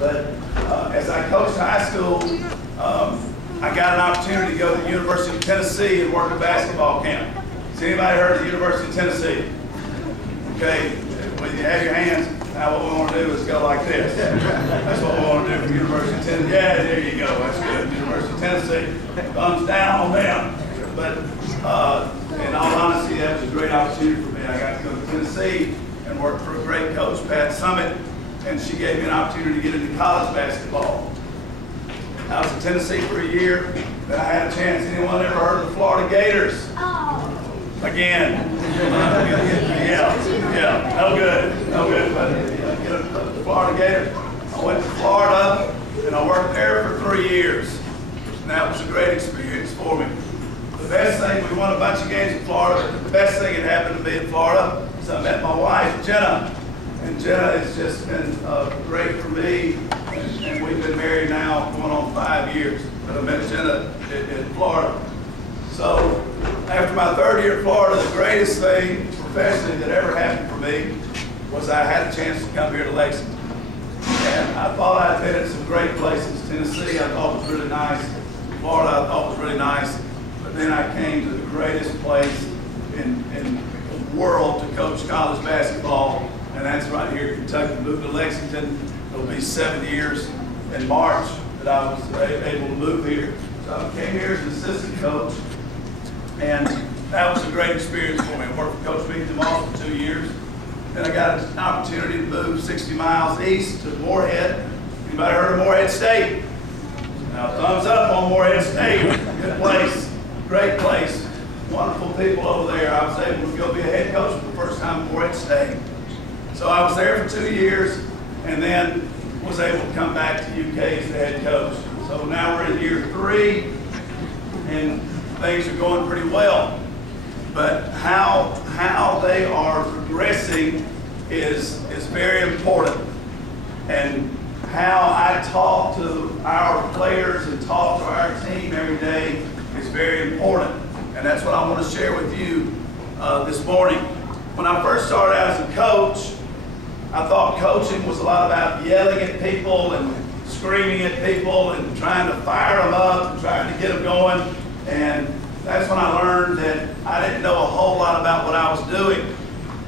But as I coached high school, I got an opportunity to go to the University of Tennessee and work a basketball camp. Has anybody heard of the University of Tennessee? Okay, when you have your hands, now what we want to do is go like this. That's what we want to do from University of Tennessee. Yeah, there you go. That's good. University of Tennessee. Thumbs down on them. But in all honesty, that was a great opportunity for me. I got to go to Tennessee and work for a great coach, Pat Summitt, and she gave me an opportunity to get into college basketball. I was in Tennessee for a year. Then I had a chance. Anyone ever heard of the Florida Gators? Again. Yeah, no good. But the Florida Gators. I went to Florida and I worked there for 3 years. And that was a great experience for me. The best thing, we won a bunch of games in Florida, but the best thing that happened to me in Florida is I met my wife, Jenna. And Jenna has just been great for me. And we've been married now going on 5 years. But I met Jenna in Florida. So after my 3rd year in Florida, the greatest thing professionally that ever happened for me was I had a chance to come here to Lexington. And I thought I'd been in some great places. Tennessee I thought was really nice. Florida I thought was really nice. But then I came to the greatest place in the world to coach college basketball, and that's right here in Kentucky. Moved to Lexington. It'll be 7 years in March that I was able to move here. So I came here as an assistant coach, and that was a great experience for me. I worked with Coach Pete DeMoss for 2 years. Then I got an opportunity to move 60 miles east to Morehead. Anybody heard of Morehead State? Now, thumbs up on Morehead State. Good place, great place. Wonderful people over there. I was able to go be a head coach for the first time at Morehead State. So I was there for 2 years, and then was able to come back to UK as the head coach. So now we're in year 3, and things are going pretty well. But how they are progressing is very important. And how I talk to our players and talk to our team every day is very important. And that's what I want to share with you this morning. When I first started out as a coach, I thought coaching was a lot about yelling at people and screaming at people and trying to fire them up and trying to get them going. And that's when I learned that I didn't know a whole lot about what I was doing,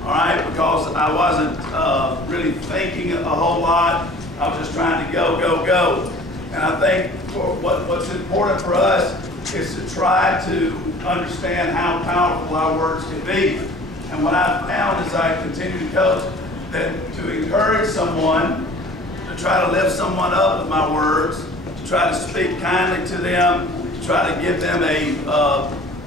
all right, because I wasn't really thinking a whole lot. I was just trying to go. And I think what's important for us is to try to understand how powerful our words can be. And what I've found as I continue to coach, that to encourage someone, to try to lift someone up with my words, to try to speak kindly to them, to try to give them a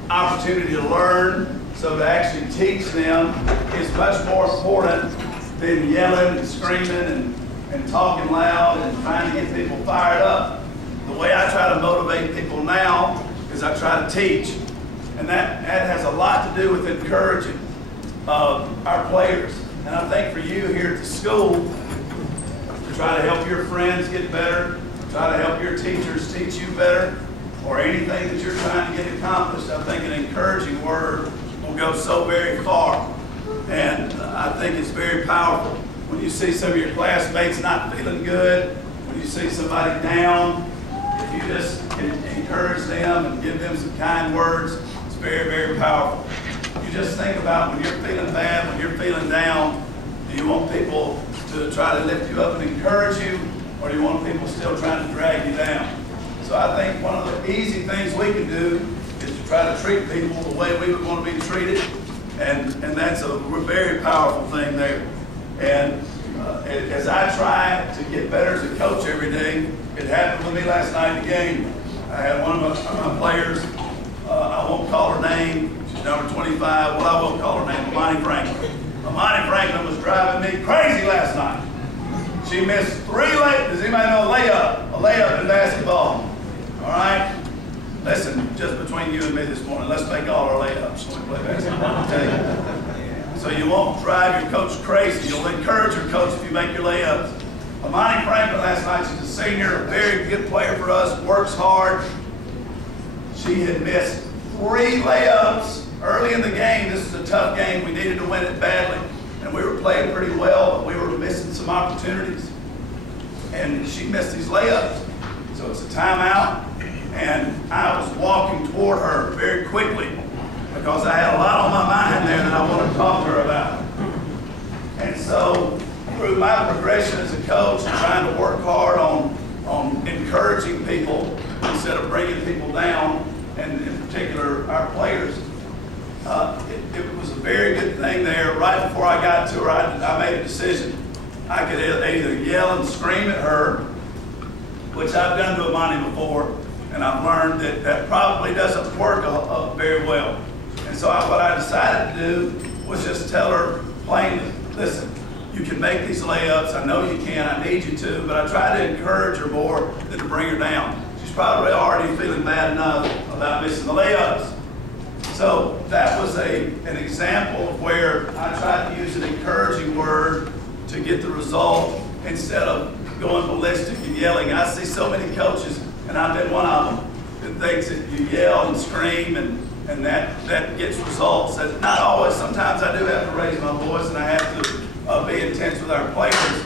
opportunity to learn, so to actually teach them is much more important than yelling and screaming and talking loud and trying to get people fired up. The way I try to motivate people now is I try to teach. And that has a lot to do with encouraging our players. And I think for you here at the school, to try to help your friends get better, try to help your teachers teach you better, or anything that you're trying to get accomplished, I think an encouraging word will go so very far. And I think it's very powerful. When you see some of your classmates not feeling good, when you see somebody down, if you just can encourage them and give them some kind words, it's very, very powerful. You just think about when you're feeling bad, when you're feeling down, do you want people to try to lift you up and encourage you, or do you want people still trying to drag you down? So I think one of the easy things we can do is to try to treat people the way we would want to be treated, and that's a very powerful thing there. And as I try to get better as a coach every day, it happened with me last night in the game. I had one of my players, I won't call her name, she's number 25, well I won't call her name, Amani Franklin. Amani Franklin was driving me crazy last night. She missed 3 layups. Does anybody know a layup? A layup in basketball. All right? Listen, just between you and me this morning, let's make all our layups when we play basketball. Okay? So you won't drive your coach crazy. You'll encourage your coach if you make your layups. Amani Franklin last night, she's a senior, a very good player for us, works hard. She had missed 3 layups early in the game. This is a tough game. We needed to win it badly. And we were playing pretty well, but we were missing some opportunities. and she missed these layups. So it's a timeout, and I was walking toward her very quickly because I had a lot on my mind there that I wanted to talk to her about. And so through my progression as a coach and trying to work hard on encouraging people instead of bringing people down, and in particular our players, it was a very good thing there. Right before I got to her, I made a decision. I could either yell and scream at her, which I've done to Imani before, and I've learned that that probably doesn't work very well. And so what I decided to do was just tell her plainly, listen, you can make these layups. I know you can. I need you to. But I try to encourage her more than to bring her down. She's probably already feeling bad enough about missing the layups. So that was an example of where I tried to use an encouraging word to get the result instead of going ballistic and yelling. I see so many coaches, and I've been one of them, that thinks that you yell and scream and that gets results. That's not always. Sometimes I do have to raise my voice and I have to be intense with our players.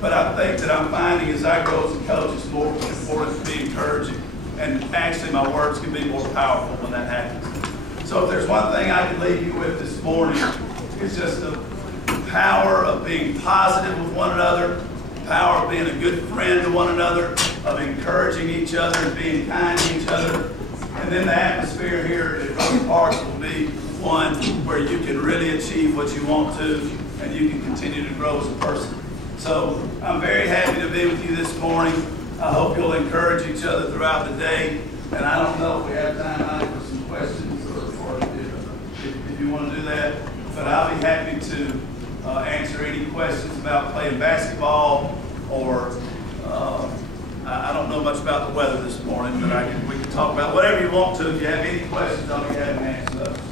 But I think that I'm finding as I grow as a coach, it's more important to be encouraging. And actually my words can be more powerful when that happens. So if there's one thing I can leave you with this morning, it's just the power of being positive with one another, the power of being a good friend to one another, of encouraging each other and being kind to each other. And then the atmosphere here at Rose Park will be one where you can really achieve what you want to and you can continue to grow as a person. So I'm very happy to be with you this morning. I hope you'll encourage each other throughout the day. And I don't know if we have time for some questions or if you want to do that. But I'll be happy to answer any questions about playing basketball or I don't know much about the weather this morning, but we can talk about whatever you want to. If you have any questions, I'll be happy to answer those.